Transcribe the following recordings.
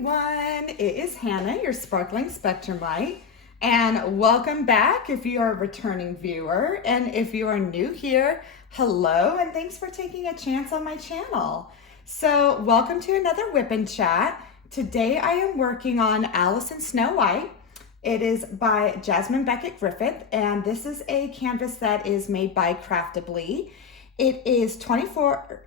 everyone, it is Hannah, your Sparkling Spectrum Light, and welcome back if you are a returning viewer, and if you are new here, hello, and thanks for taking a chance on my channel. So welcome to another WIP and Chat. Today I am working on Alice in Snow White. It is by Jasmine, Becket, Griffith, and this is a canvas that is made by Craftibly. It is 24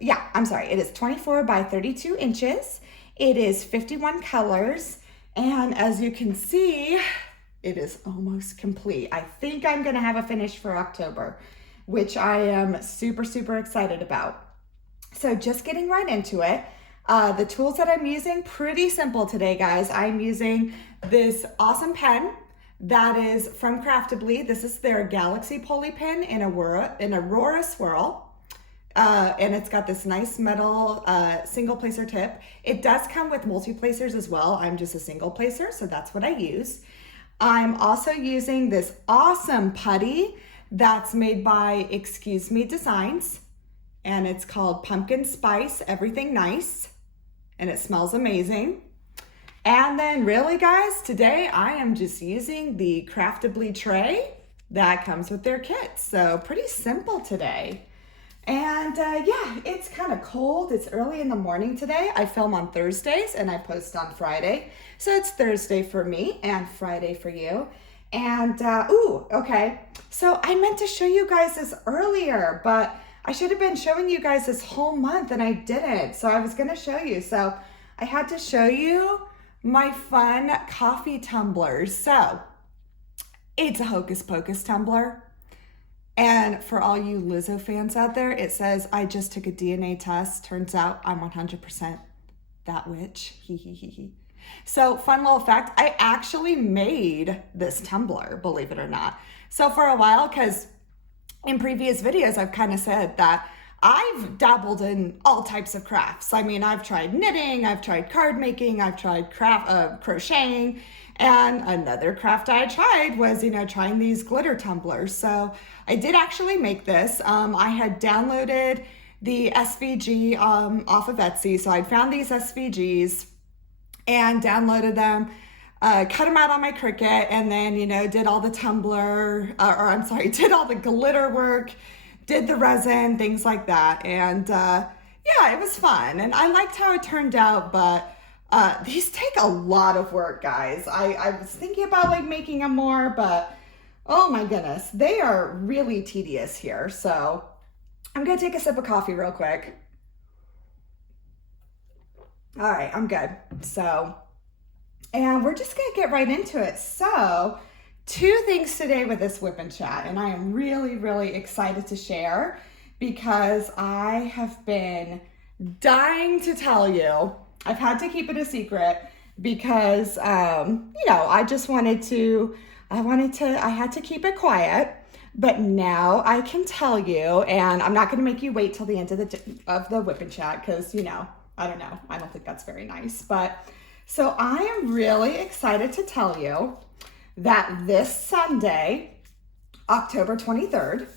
by 32 inches. It is 51 colors, and as you can see, it is almost complete. I think I'm gonna have a finish for October, which I am super, super excited about. So just getting right into it. The tools that I'm using, pretty simple today, guys. I'm using this awesome pen that is from Craftibly. This is their Galaxy Poly pen in Aurora Swirl. And it's got this nice metal single placer tip. It does come with multi-placers as well. I'm just a single placer, so that's what I use. I'm also using this awesome putty that's made by Excuse Me Designs, and it's called Pumpkin Spice Everything Nice, and it smells amazing. And then really, guys, today I am just using the Craftibly tray that comes with their kit. So pretty simple today. And yeah, it's kind of cold. It's early in the morning today. I film on Thursdays and I post on Friday. So it's Thursday for me and Friday for you. And okay. So I meant to show you guys this earlier, but I should have been showing you guys this whole month and I didn't. So I was gonna show you. So I had to show you my fun coffee tumblers. So it's a Hocus Pocus tumbler. And for all you Lizzo fans out there, it says, I just took a DNA test. Turns out I'm 100% that witch. So fun little fact, I actually made this tumbler, believe it or not. So for a while, because in previous videos, I've kind of said that I've dabbled in all types of crafts. I mean, I've tried knitting, I've tried card making, I've tried crocheting, and another craft I tried was, trying these glitter tumblers. So I did actually make this. I had downloaded the SVG off of Etsy. So I found these SVGs and downloaded them, cut them out on my Cricut, and then, did all the did all the glitter work, did the resin, things like that. And yeah, it was fun. And I liked how it turned out, but these take a lot of work, guys. I was thinking about making them more, but oh my goodness, they are really tedious here. So I'm gonna take a sip of coffee real quick. All right, I'm good. So, and we're just gonna get right into it. So, two things today with this WIP and Chat, and I am really, really excited to share because I have been dying to tell you. I've had to keep it a secret because, I just wanted to, I had to keep it quiet, but now I can tell you, and I'm not going to make you wait till the end of the WIP and Chat because, I don't know. I don't think that's very nice, but so I am really excited to tell you that this Sunday, October 23rd,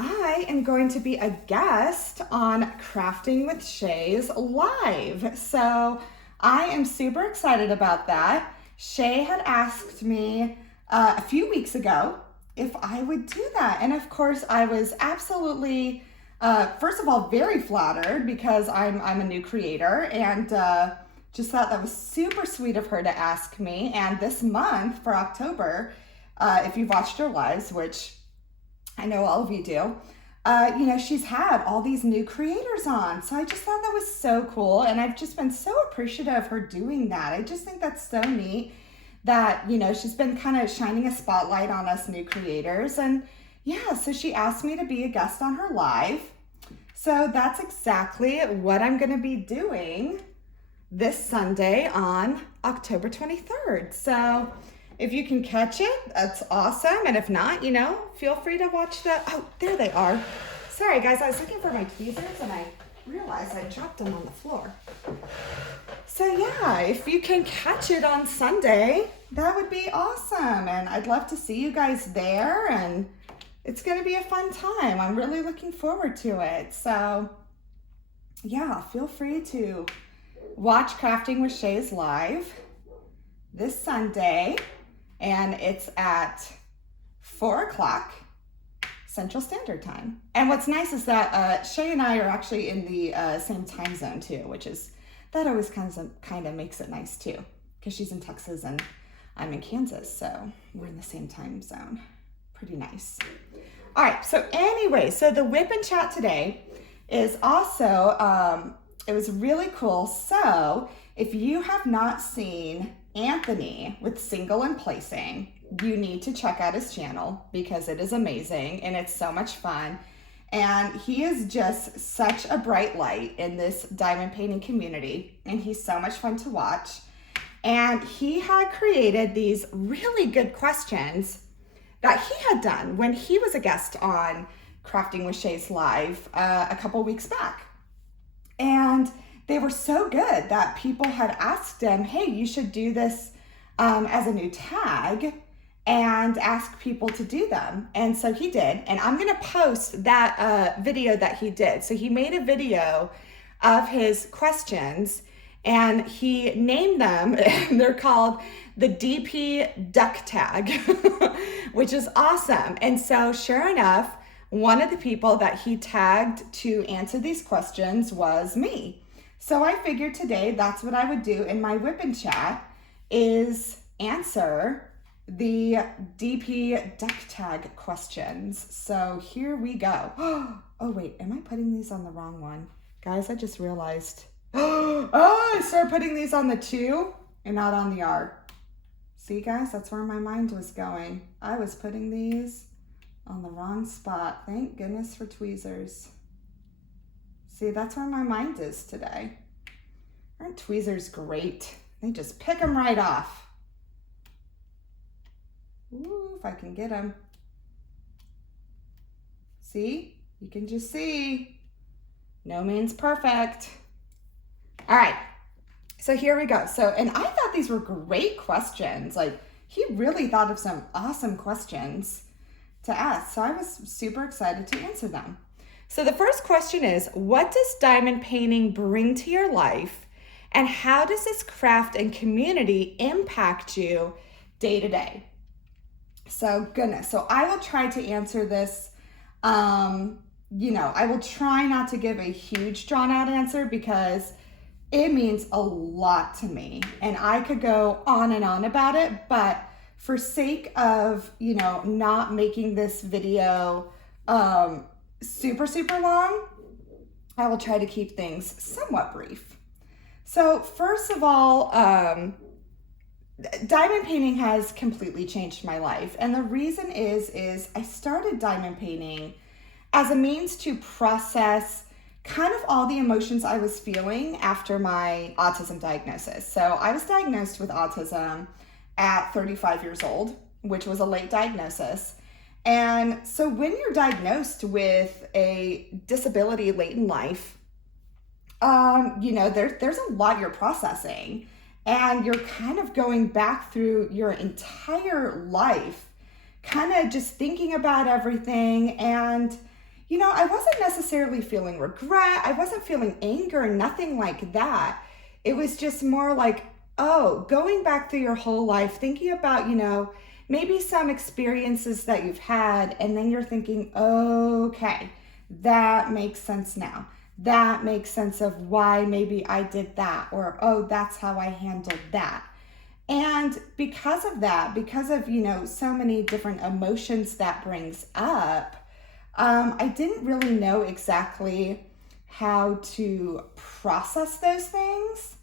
I am going to be a guest on Crafting with Shay's Live. So I am super excited about that. Shay had asked me a few weeks ago if I would do that. And of course I was absolutely, first of all, very flattered because I'm a new creator and just thought that was super sweet of her to ask me. And this month for October, if you've watched her lives, which I know all of you do, she's had all these new creators on. So I just thought that was so cool. And I've just been so appreciative of her doing that. I just think that's so neat that, she's been kind of shining a spotlight on us new creators. And yeah, so she asked me to be a guest on her live. So that's exactly what I'm going to be doing this Sunday on October 23rd. So if you can catch it, that's awesome. And if not, feel free to watch oh, there they are. Sorry guys, I was looking for my tweezers and I realized I dropped them on the floor. So yeah, if you can catch it on Sunday, that would be awesome. And I'd love to see you guys there, and it's gonna be a fun time. I'm really looking forward to it. So yeah, feel free to watch Crafting with Shay's live this Sunday, and it's at 4 o'clock Central Standard Time. And what's nice is that Shay and I are actually in the same time zone too, that always kind of makes it nice too, because she's in Texas and I'm in Kansas, so we're in the same time zone. Pretty nice. All right, so anyway, so the WIP and Chat today is also, it was really cool. So if you have not seen Anthony with Single and Placing, you need to check out his channel because it is amazing and it's so much fun. And he is just such a bright light in this diamond painting community, and he's so much fun to watch. And he had created these really good questions that he had done when he was a guest on Crafting with Shay's live a couple weeks back. And they were so good that people had asked him, hey, you should do this as a new tag and ask people to do them. And so he did. And I'm gonna post that video that he did. So he made a video of his questions and he named them, and they're called the DP Duck Tag, which is awesome. And so sure enough, one of the people that he tagged to answer these questions was me. So I figured today that's what I would do in my WIP and Chat, is answer the DP Duck Tag questions. So here we go. Oh wait, am I putting these on the wrong one? Guys, I just realized. Oh, I started putting these on the 2 and not on the R. See guys, that's where my mind was going. I was putting these on the wrong spot. Thank goodness for tweezers. See, that's where my mind is today. Aren't tweezers great? They just pick them right off. Ooh, if I can get them. See? You can just see. No means perfect. All right, so here we go. So, and I thought these were great questions. Like, he really thought of some awesome questions to ask. So I was super excited to answer them. So the first question is, what does diamond painting bring to your life? And how does this craft and community impact you day to day? So goodness, so I will try to answer this. I will try not to give a huge drawn out answer because it means a lot to me and I could go on and on about it, but for sake of, not making this video super long, I will try to keep things somewhat brief. So first of all, diamond painting has completely changed my life. And the reason is I started diamond painting as a means to process kind of all the emotions I was feeling after my autism diagnosis. So I was diagnosed with autism at 35 years old, which was a late diagnosis. And so when you're diagnosed with a disability late in life, there's a lot you're processing and you're kind of going back through your entire life, kind of just thinking about everything. And I wasn't necessarily feeling regret. I wasn't feeling anger, nothing like that. It was just more like, going back through your whole life, thinking about, maybe some experiences that you've had, and then you're thinking, okay, that makes sense now. That makes sense of why maybe I did that, or, that's how I handled that. And because of that, because of, so many different emotions that brings up, I didn't really know exactly how to process those things.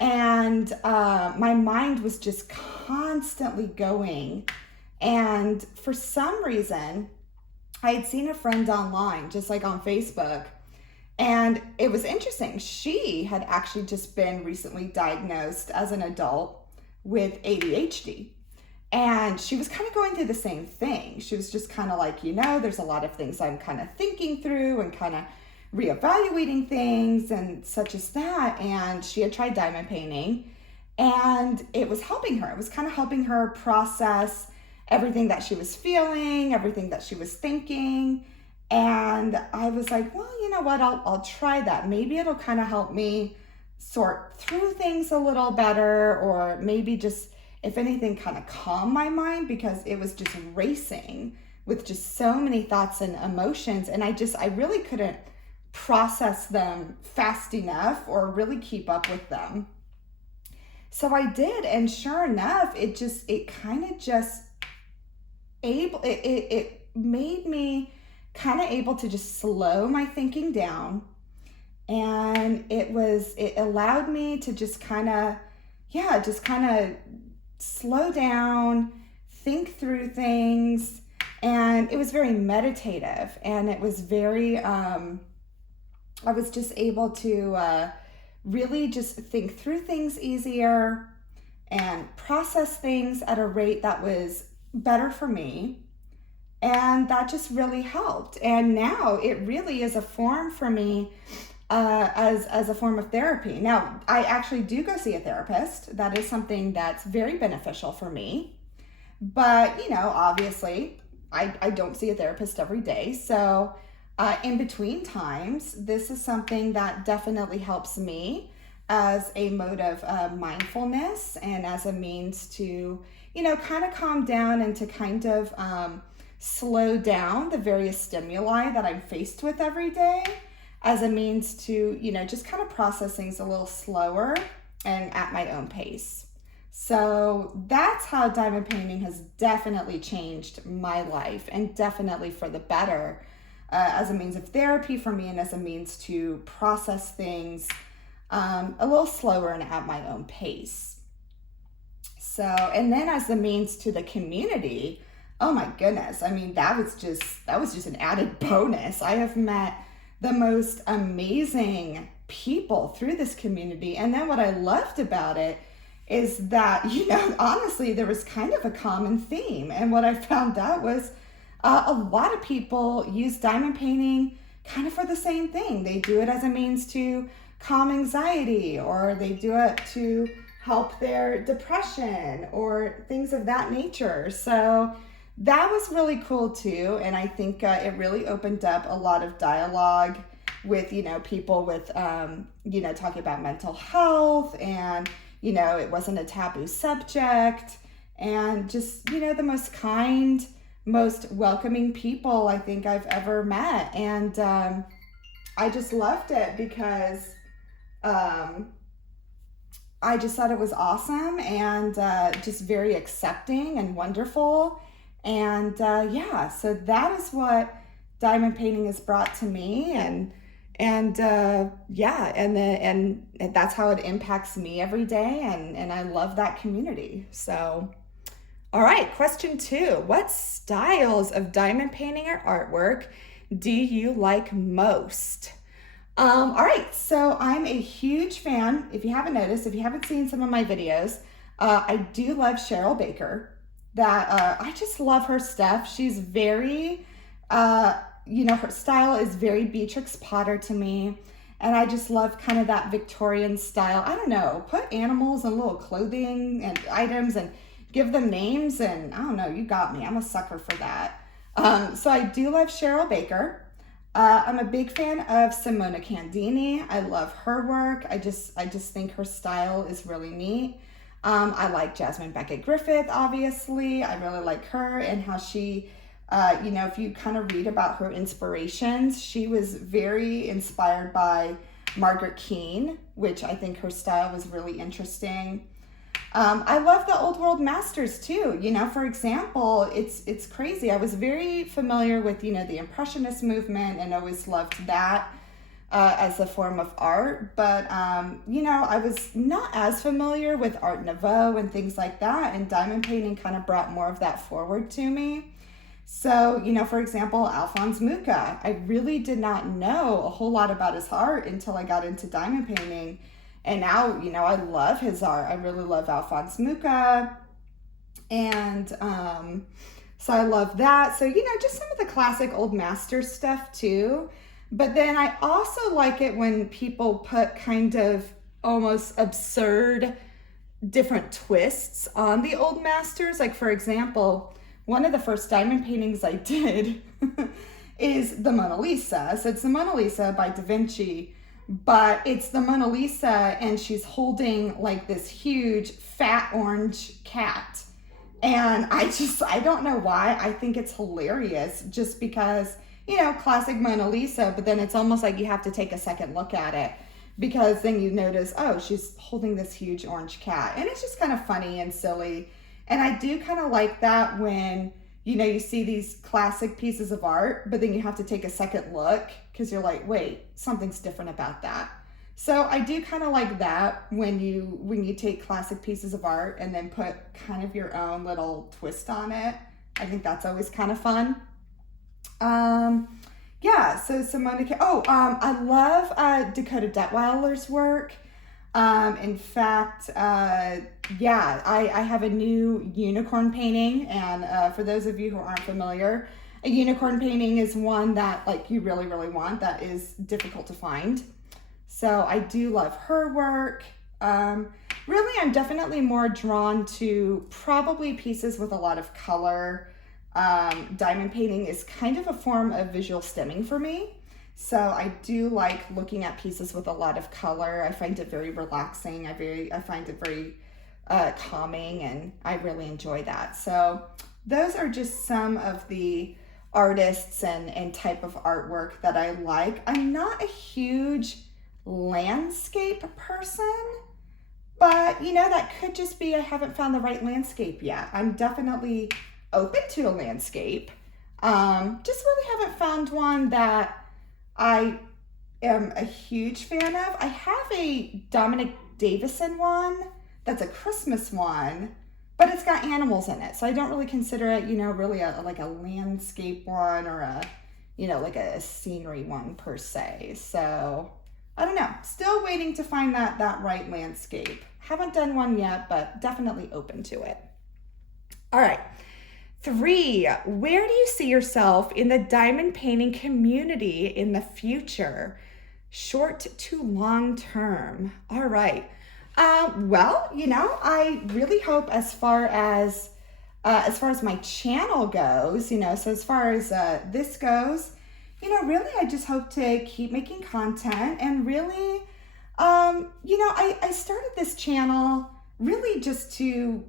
And my mind was just constantly going. And for some reason, I had seen a friend online, just like on Facebook, and it was interesting. She had actually just been recently diagnosed as an adult with ADHD. And she was kind of going through the same thing. She was just kind of like, there's a lot of things I'm kind of thinking through and kind of reevaluating things and such as that. And she had tried diamond painting and it was helping her. It was kind of helping her process everything that she was feeling, everything that she was thinking. And I was like, well, you know what? I'll try that. Maybe it'll kind of help me sort through things a little better, or maybe just, if anything, kind of calm my mind, because it was just racing with just so many thoughts and emotions. And I really couldn't process them fast enough or really keep up with them. So I did. And sure enough, it made me kind of able to just slow my thinking down. And it allowed me to just kind of slow down, think through things. And it was very meditative, and it was very, I was just able to really just think through things easier and process things at a rate that was better for me. And that just really helped. And now it really is a form for me, as a form of therapy. Now, I actually do go see a therapist. That is something that's very beneficial for me. But, obviously, I don't see a therapist every day. So in between times, this is something that definitely helps me as a mode of mindfulness, and as a means to, kind of calm down and to kind of slow down the various stimuli that I'm faced with every day, as a means to, just kind of process things a little slower and at my own pace. So that's how diamond painting has definitely changed my life, and definitely for the better, as a means of therapy for me, and as a means to process things a little slower and at my own pace. So, and then as the means to the community, oh my goodness, I mean, that was just an added bonus. I have met the most amazing people through this community. And then what I loved about it is that, honestly, there was kind of a common theme. And what I found out was a lot of people use diamond painting kind of for the same thing. They do it as a means to calm anxiety, or they do it to help their depression, or things of that nature. So that was really cool too. And I think it really opened up a lot of dialogue with, people with, talking about mental health, and, it wasn't a taboo subject, and just, the most kind, most welcoming people I think I've ever met. And I just loved it, because I just thought it was awesome, and just very accepting and wonderful. And so that is what diamond painting has brought to me, and that's how it impacts me every day, and I love that community. So, all right, question 2: what styles of diamond painting or artwork do you like most? All right, so I'm a huge fan. If you haven't noticed, if you haven't seen some of my videos, I do love Cheryl Baker. I just love her stuff. She's very, her style is very Beatrix Potter to me. And I just love kind of that Victorian style. I don't know, put animals in little clothing and items and give them names, and I don't know, you got me. I'm a sucker for that. So I do love Cheryl Baker. I'm a big fan of Simona Candini. I love her work. I just think her style is really neat. I like Jasmine Becket Griffith, obviously. I really like her, and how she, if you kind of read about her inspirations, she was very inspired by Margaret Keane, which I think her style was really interesting. I love the old world masters too. For example, it's crazy. I was very familiar with, the Impressionist movement, and always loved that as a form of art. But, I was not as familiar with Art Nouveau and things like that. And diamond painting kind of brought more of that forward to me. So, for example, Alphonse Mucha, I really did not know a whole lot about his art until I got into diamond painting. And now, I love his art. I really love Alphonse Mucha. And so I love that. So, just some of the classic old master stuff too. But then I also like it when people put kind of almost absurd different twists on the old masters. Like, for example, one of the first diamond paintings I did is the Mona Lisa. So it's the Mona Lisa by Da Vinci. but it's the Mona Lisa and she's holding like this huge fat orange cat. And I don't know why. I think it's hilarious just because, classic Mona Lisa, but then it's almost like you have to take a second look at it because then you notice, oh, she's holding this huge orange cat. And it's just kind of funny and silly. And I do kind of like that when, you see these classic pieces of art, but then you have to take a second look because you're like, wait, something's different about that. So I do kind of like that when you take classic pieces of art and then put kind of your own little twist on it. I think that's always kind of fun. Yeah, so Simone, I love Dakota Detweiler's work. In fact, I have a new unicorn painting, and for those of you who aren't familiar, a unicorn painting is one that like you really, really want that is difficult to find. So I do love her work. Really, I'm definitely more drawn to probably pieces with a lot of color. Diamond painting is kind of a form of visual stimming for me. So I do like looking at pieces with a lot of color. I find it very relaxing. I find it very calming, and I really enjoy that. So those are just some of the artists and type of artwork that I like. I'm not a huge landscape person, but that could just be I haven't found the right landscape yet. I'm definitely open to a landscape. Just really haven't found one that I am a huge fan of. I have a Dominic Davison one that's a Christmas one, but it's got animals in it, so I don't really consider it, really like a landscape one or a, like a scenery one per se. So I don't know. Still waiting to find that right landscape. Haven't done one yet, but definitely open to it. All right. 3, where do you see yourself in the diamond painting community in the future? Short to long term. All right. Well, I really hope as far as my channel goes, so as far as this goes, really I just hope to keep making content and really, I started this channel really just to,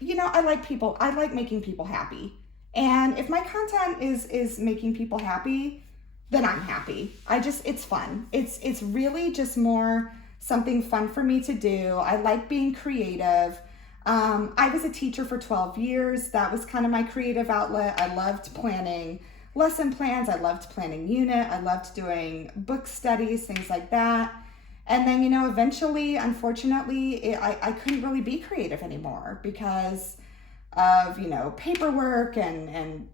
I like making people happy. And if my content is making people happy, then I'm happy. It's fun. It's really just more something fun for me to do. I like being creative. I was a teacher for 12 years. That was kind of my creative outlet. I loved planning lesson plans. I loved planning unit. I loved doing book studies, things like that. And then, eventually, unfortunately, I couldn't really be creative anymore because of, paperwork and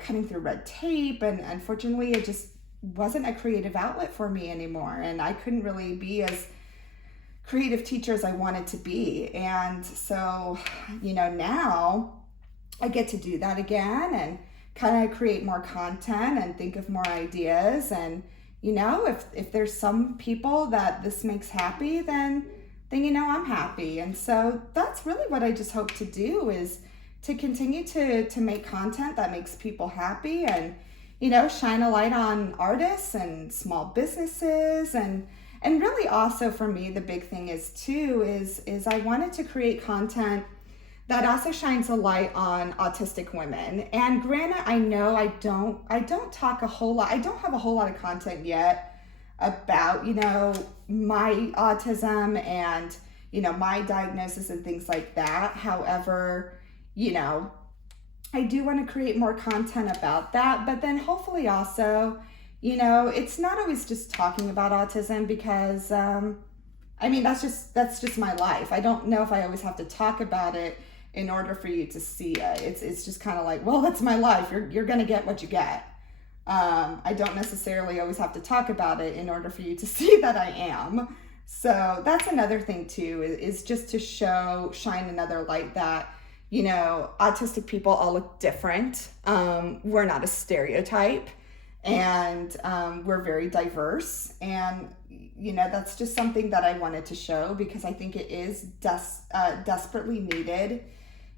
cutting through red tape. And unfortunately, it just wasn't a creative outlet for me anymore. And I couldn't really be as creative teacher as I wanted to be. And so, now I get to do that again and kind of create more content and think of more ideas. And if there's some people that this makes happy, then I'm happy. And so that's really what I just hope to do is to continue to make content that makes people happy and, shine a light on artists and small businesses. And really also for me, the big thing is I wanted to create content that also shines a light on autistic women. And granted, I know I don't talk a whole lot. I don't have a whole lot of content yet about, my autism and, my diagnosis and things like that. However, I do want to create more content about that, but then hopefully also, it's not always just talking about autism because, that's just my life. I don't know if I always have to talk about it in order for you to see it. It's just kind of like, well, it's my life. You're going to get what you get. I don't necessarily always have to talk about it in order for you to see that I am. So that's another thing too, is just to shine another light that, autistic people all look different. We're not a stereotype and we're very diverse. And, that's just something that I wanted to show because I think it is desperately needed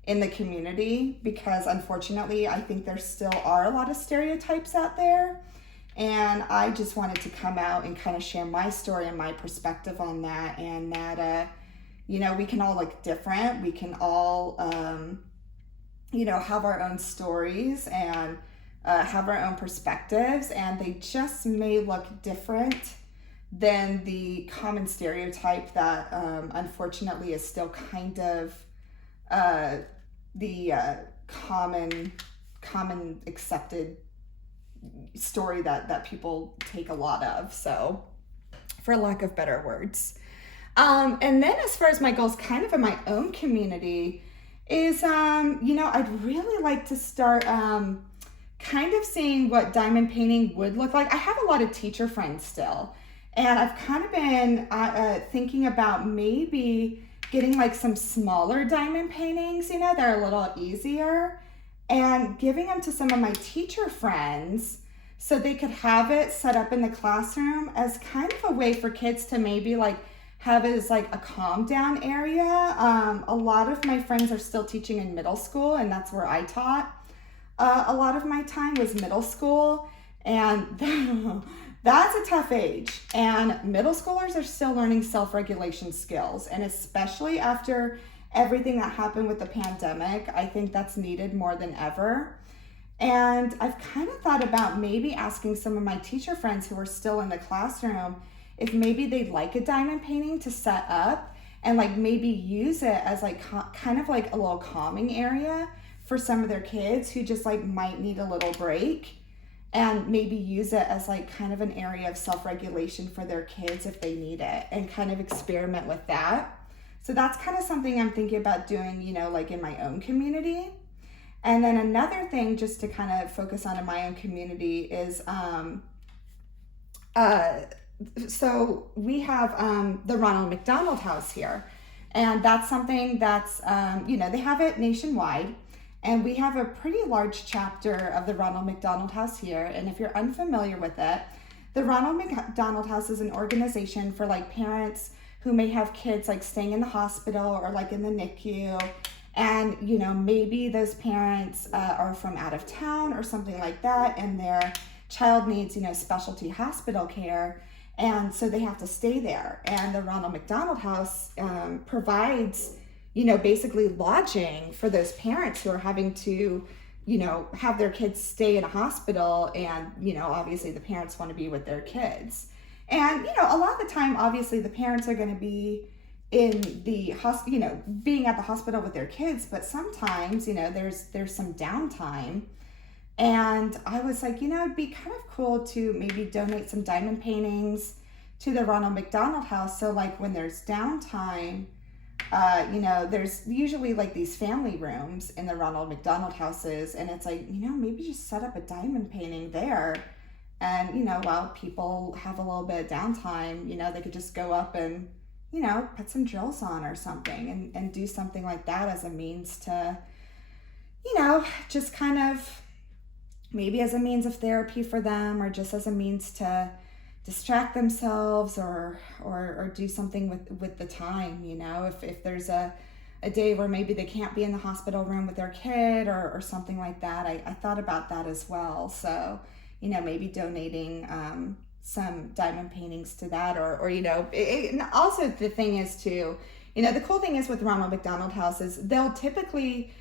in the community because unfortunately, I think there still are a lot of stereotypes out there. And I just wanted to come out and kind of share my story and my perspective on that, and that, we can all look different. We can all, have our own stories and have our own perspectives, and they just may look different than the common stereotype that unfortunately is still kind of the common accepted story that people take a lot of, so for lack of better words. And then as far as my goals kind of in my own community is, I'd really like to start kind of seeing what diamond painting would look like. I have a lot of teacher friends still, and I've kind of been thinking about maybe getting like some smaller diamond paintings, that are a little easier, and giving them to some of my teacher friends so they could have it set up in the classroom as kind of a way for kids to maybe like have it as like a calm down area. A lot of my friends are still teaching in middle school, and that's where I taught. A lot of my time was middle school, and that's a tough age. And middle schoolers are still learning self-regulation skills, and especially after everything that happened with the pandemic, I think that's needed more than ever. And I've kind of thought about maybe asking some of my teacher friends who are still in the classroom if maybe they'd like a diamond painting to set up and like maybe use it as like kind of like a little calming area for some of their kids who just like might need a little break, and maybe use it as like kind of an area of self-regulation for their kids if they need it, and kind of experiment with that. So that's kind of something I'm thinking about doing, like in my own community. And then another thing just to kind of focus on in my own community is, so we have the Ronald McDonald House here. And that's something that's, they have it nationwide. And we have a pretty large chapter of the Ronald McDonald House here. And if you're unfamiliar with it, the Ronald McDonald House is an organization for like parents who may have kids like staying in the hospital or like in the NICU. And, maybe those parents are from out of town or something like that, and their child needs, specialty hospital care. And so they have to stay there. And the Ronald McDonald House provides, basically lodging for those parents who are having to, have their kids stay in a hospital. And, obviously the parents want to be with their kids. And, a lot of the time, obviously the parents are going to be in the hospital, being at the hospital with their kids, but sometimes, there's some downtime. And I was like, it'd be kind of cool to maybe donate some diamond paintings to the Ronald McDonald House. So like when there's downtime, there's usually like these family rooms in the Ronald McDonald Houses. And it's like, maybe just set up a diamond painting there. And, while people have a little bit of downtime, they could just go up and, put some drills on or something and do something like that as a means to, just kind of maybe as a means of therapy for them, or just as a means to distract themselves or do something with the time, if there's a day where maybe they can't be in the hospital room with their kid or something like that. I thought about that as well. So, maybe donating some diamond paintings to that, or and also the thing is too, the cool thing is with Ronald McDonald House is they'll typically,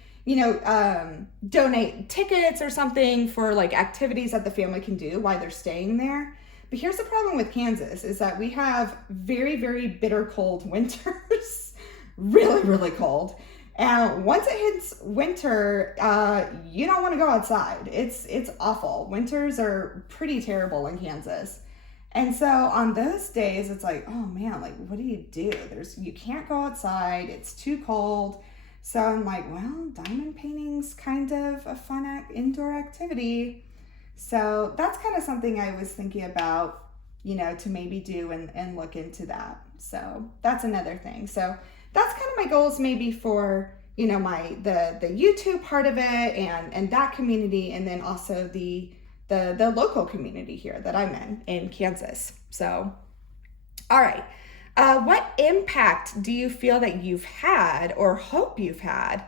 donate tickets or something for like activities that the family can do while they're staying there. But here's the problem with Kansas is that we have very, very bitter cold winters, really, really cold. And once it hits winter, you don't want to go outside. It's awful. Winters are pretty terrible in Kansas. And so on those days, it's like, oh man, like, what do? You can't go outside. It's too cold. So I'm like, well, diamond painting's kind of a fun indoor activity. So that's kind of something I was thinking about, to maybe do and look into that. So that's another thing. So that's kind of my goals maybe for, the YouTube part of it and that community, and then also the local community here that I'm in Kansas. So, all right. What impact do you feel that you've had or hope you've had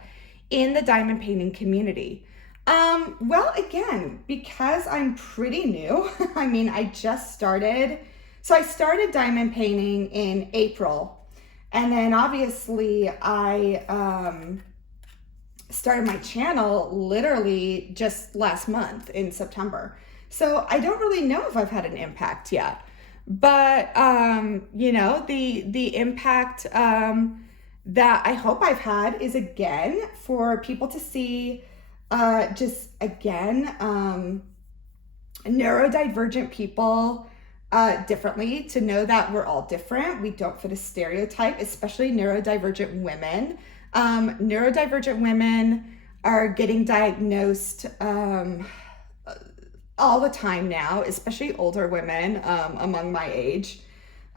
in the diamond painting community? Well, again, because I'm pretty new, I mean, I just started. So I started diamond painting in April. And then obviously I started my channel literally just last month in September. So I don't really know if I've had an impact yet. But the impact that I hope I've had is, again, for people to see neurodivergent people differently, to know that we're all different. We don't fit a stereotype, especially neurodivergent women. Neurodivergent women are getting diagnosed all the time now, especially older women among my age.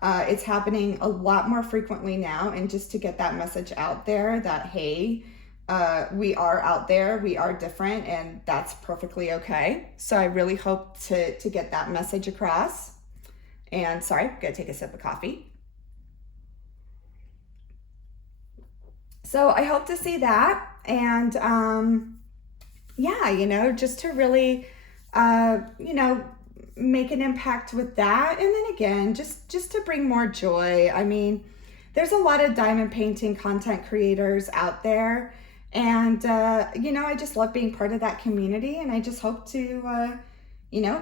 It's happening a lot more frequently now, and just to get that message out there that, hey, we are out there, we are different, and that's perfectly okay. So I really hope to get that message across. And sorry, I'm gonna take a sip of coffee. So I hope to see that, and just to really make an impact with that. And then again, just to bring more joy. I mean, there's a lot of diamond painting content creators out there, and I just love being part of that community, and I just hope to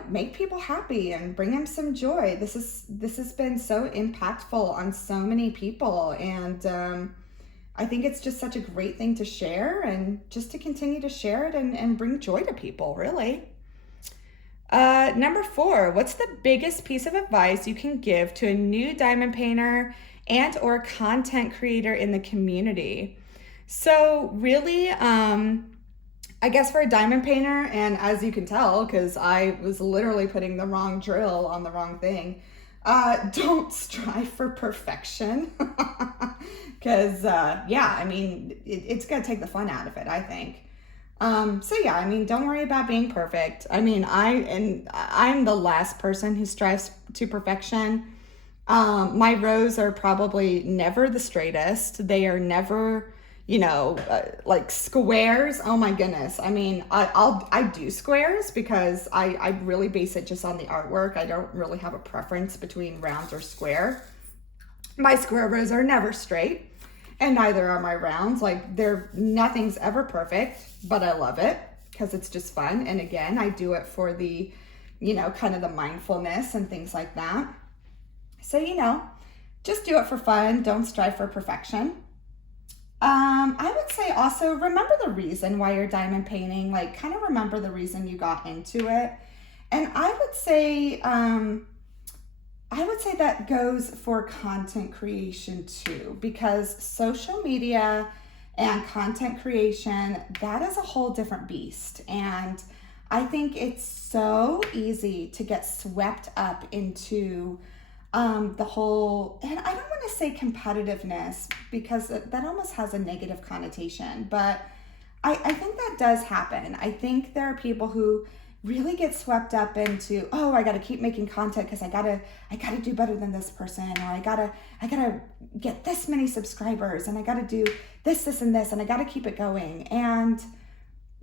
make people happy and bring them some joy. This has been so impactful on so many people, and I think it's just such a great thing to share, and just to continue to share it and bring joy to people, really. Number 4, what's the biggest piece of advice you can give to a new diamond painter and or content creator in the community? So really, I guess for a diamond painter, and as you can tell, because I was literally putting the wrong drill on the wrong thing, don't strive for perfection. Because, it's going to take the fun out of it, I think. Don't worry about being perfect. I mean, I'm the last person who strives to perfection. My rows are probably never the straightest. They are never, like squares. Oh my goodness. I mean, I do squares because I really base it just on the artwork. I don't really have a preference between round or square. My square rows are never straight, and neither are my rounds. Like, nothing's ever perfect, but I love it because it's just fun. And again, I do it for the, kind of the mindfulness and things like that. So, just do it for fun. Don't strive for perfection. I would say also remember the reason why you're diamond painting. Like, kind of remember the reason you got into it. And I would say that goes for content creation too, because social media and content creation, that is a whole different beast. And I think it's so easy to get swept up into the whole, and I don't want to say competitiveness because that almost has a negative connotation, but I think that does happen. I think there are people who really get swept up into, I got to keep making content because I gotta do better than this person, or I gotta get this many subscribers, and I gotta do this, and this, and I gotta keep it going. And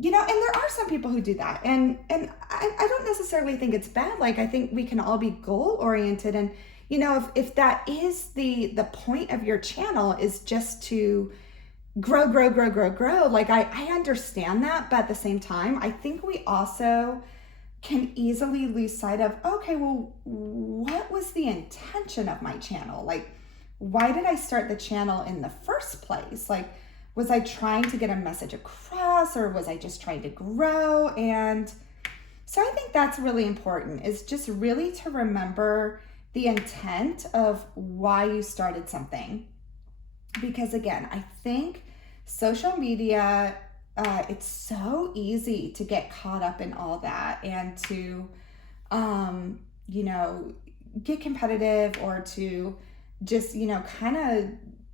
and there are some people who do that, and I don't necessarily think it's bad. Like, I think we can all be goal oriented, and if that is the point of your channel, is just to grow. Like, I understand that, but at the same time, I think we also can easily lose sight of, okay, well, what was the intention of my channel? Like, why did I start the channel in the first place? Like, was I trying to get a message across, or was I just trying to grow? And so I think that's really important, is just really to remember the intent of why you started something. Because again, I think social media, it's so easy to get caught up in all that, and to, get competitive, or to just, kind of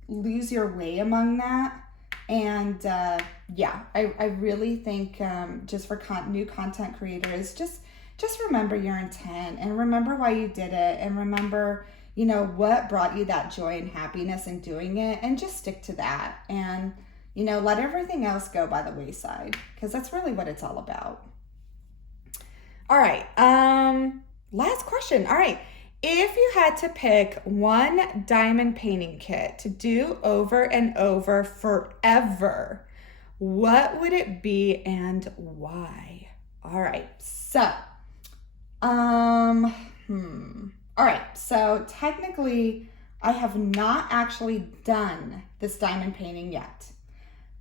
lose your way among that. And I really think just for new content creators, just remember your intent, and remember why you did it, and remember, what brought you that joy and happiness in doing it, and just stick to that. And, You know, let everything else go by the wayside, because that's really what it's all about. All right, last question. All right, if you had to pick one diamond painting kit to do over and over forever, what would it be and why? All right, so, all right, so technically I have not actually done this diamond painting yet,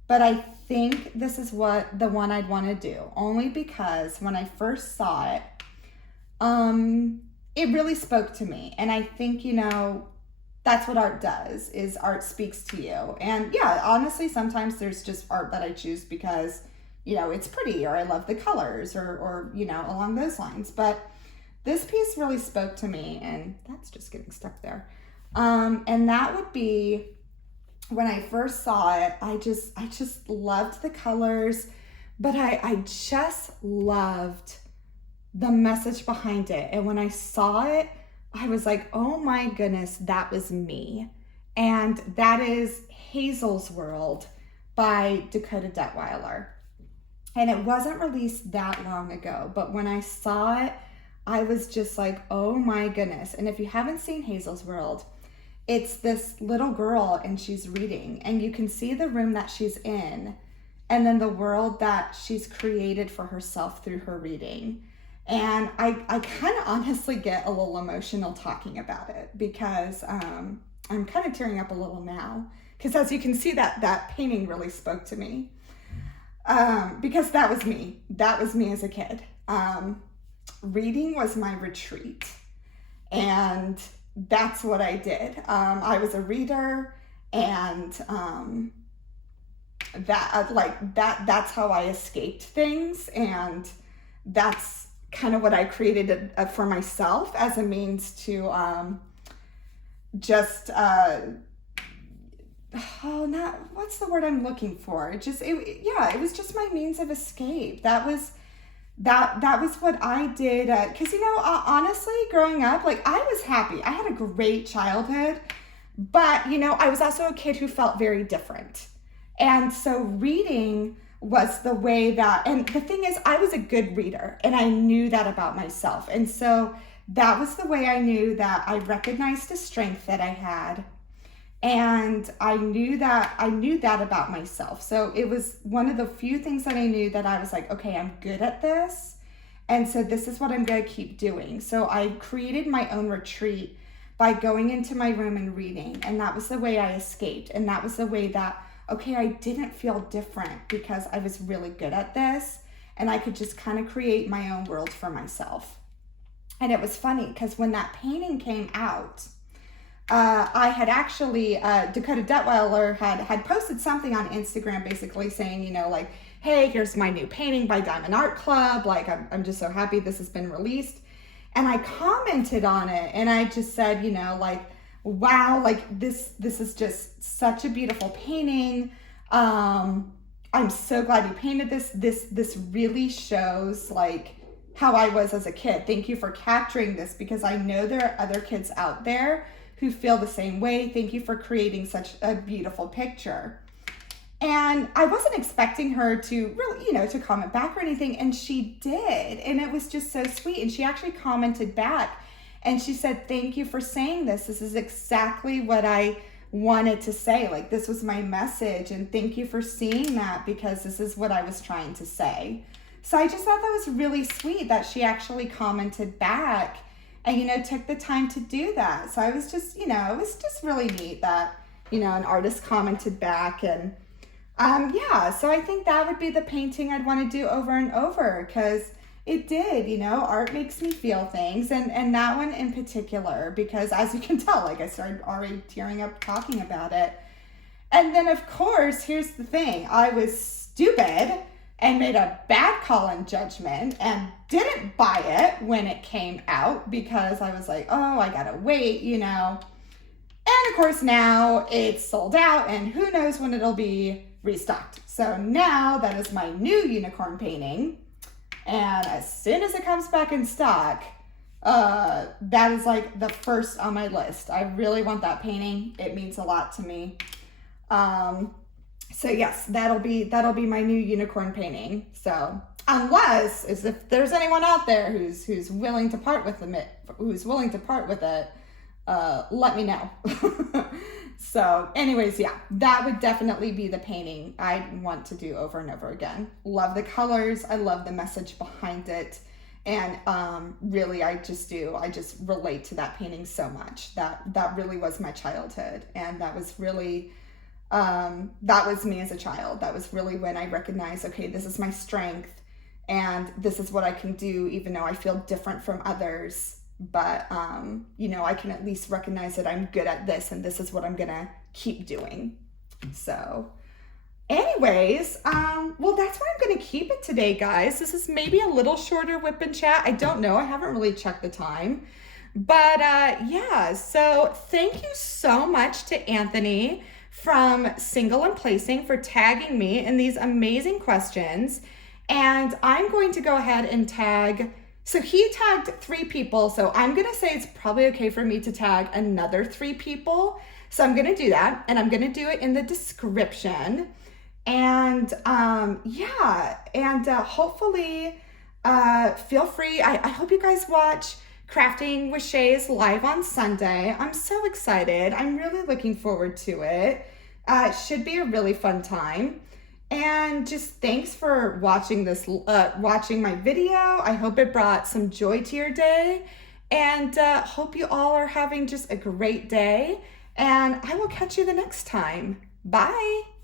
but I think this is what the one I'd want to do, only because when I first saw it, it really spoke to me. And I think, you know, that's what art does, is art speaks to you. And yeah, honestly, sometimes there's just art that I choose because, you know, it's pretty, or I love the colors, or you know, along those lines. But this piece really spoke to me, and that's just getting stuck there. And that would be, when I first saw it, I just loved the colors, but I just loved the message behind it. And when I saw it, I was like, oh my goodness, that was me. And that is Hazel's World by Dakota Detweiler. And it wasn't released that long ago, but when I saw it, I was just like, oh my goodness. And if you haven't seen Hazel's World, it's this little girl and she's reading, and you can see the room that she's in and then the world that she's created for herself through her reading. And I kind of honestly get a little emotional talking about it, because I'm kind of tearing up a little now, because as you can see, that painting really spoke to me, because that was me as a kid. Reading was my retreat, and that's what I did. I was a reader, and that's how I escaped things, and that's kind of what I created for myself as a means to what's the word I'm looking for? It was just my means of escape. That was what I did, because, you know, honestly, growing up, like, I was happy. I had a great childhood, but, you know, I was also a kid who felt very different. And so reading was the way that, and the thing is, I was a good reader, and I knew that about myself. And so that was the way I knew that I recognized a strength that I had. And I knew that about myself. So it was one of the few things that I knew that I was like, okay, I'm good at this. And so this is what I'm going to keep doing. So I created my own retreat by going into my room and reading. And that was the way I escaped. And that was the way that, okay, I didn't feel different, because I was really good at this. And I could just kind of create my own world for myself. And it was funny, because when that painting came out, I had actually, Dakota Detweiler had posted something on Instagram basically saying, you know, like, hey, here's my new painting by Diamond Art Club. Like, I'm just so happy this has been released. And I commented on it, and I just said, you know, like, wow, like this is just such a beautiful painting. I'm so glad you painted this. This really shows like how I was as a kid. Thank you for capturing this, because I know there are other kids out there who feel the same way. Thank you for creating such a beautiful picture. And I wasn't expecting her to really, you know, to comment back or anything. And she did. And it was just so sweet. And she actually commented back, and she said, thank you for saying this. This is exactly what I wanted to say. Like, this was my message. And thank you for seeing that, because this is what I was trying to say. So I just thought that was really sweet that she actually commented back and, you know, took the time to do that. So I was just, you know, it was just really neat that, you know, an artist commented back. And yeah, so I think that would be the painting I'd want to do over and over, because it did, you know, art makes me feel things. And that one in particular, because as you can tell, like, I started already tearing up talking about it. And then, of course, here's the thing. I was stupid and made a bad call in judgment and didn't buy it when it came out, because I was like, oh, I gotta wait, you know. And of course now it's sold out, and who knows when it'll be restocked. So now that is my new unicorn painting. And as soon as it comes back in stock, that is like the first on my list. I really want that painting. It means a lot to me. So yes, that'll be my new unicorn painting. So unless is if there's anyone out there who's willing to part with it, let me know. So anyways, yeah, that would definitely be the painting I'd want to do over and over again. Love the colors. I love the message behind it. And really, I just relate to that painting so much. That really was my childhood. And that was really, that was me as a child. That was really when I recognized, okay, this is my strength. And this is what I can do, even though I feel different from others. But, you know, I can at least recognize that I'm good at this and this is what I'm going to keep doing. So anyways, well, that's where I'm going to keep it today, guys. This is maybe a little shorter WIP and Chat. I don't know. I haven't really checked the time. But yeah, so thank you so much to Anthony from Single and Placing for tagging me in these amazing questions. And I'm going to go ahead and tag, so he tagged 3 people. So I'm going to say it's probably okay for me to tag another 3 people. So I'm going to do that, and I'm going to do it in the description. And yeah, and hopefully feel free. I hope you guys watch Crafting with Shay's live on Sunday. I'm so excited. I'm really looking forward to it. It should be a really fun time. And just thanks for watching watching my video. I hope it brought some joy to your day, and hope you all are having just a great day. And I will catch you the next time. Bye.